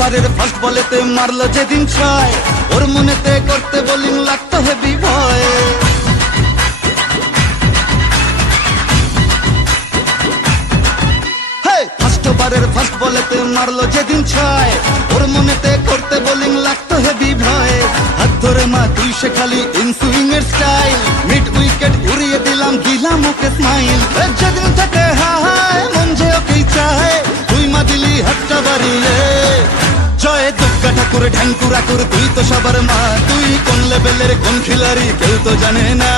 ওভারের ফার্স্ট বলেতে মারলো যেদিন ছয়, ওর মনেতে করতে বোলিং লাগতো হেভি ভয়। ফার্স্ট ওভারের ফার্স্ট বলেতে মারলো যেদিন ছয়, ওর মনেতে করতে বোলিং লাগতো হেভি ভয়। হাত ধরে মা তুই সে খালি ইনসুইং এর স্টাইল, মিড উইকেট উড়িয়ে দিলাম ওকে স্মাইল। যেদিন থেকে হায় মন যে ওকেই চায়, তুই মা দিলি হাতটা বাড়িয়ে। জয় দুর্গা ঠাকুর ঢ্যাঙ্কুরা কুর, তুই তো সবার মা, তুই কোন লেভেলের কোন খিলাড়ি কেউ তো জানে না।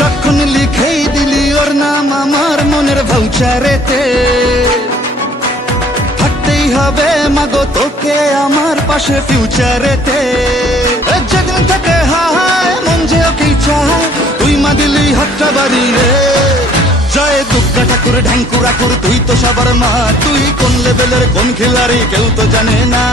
যখন লিখেই দিলি ওর নাম আমার মনের ভাউচারেতে, থাকতেই হবে মাগো তোকে আমার পাশে ফিউচারেতে। যেদিন থেকে হায় মন যে ওকেই চায়, তুই মা দিলি হাতটা বাড়িয়ে। জয় দুর্গা ঠাকুর ঢ্যাঙ্কুরা কুর, তুই তো সবার মা, তুই কোন লেভেলের কোন খিলাড়ি কেউ তো জানে না।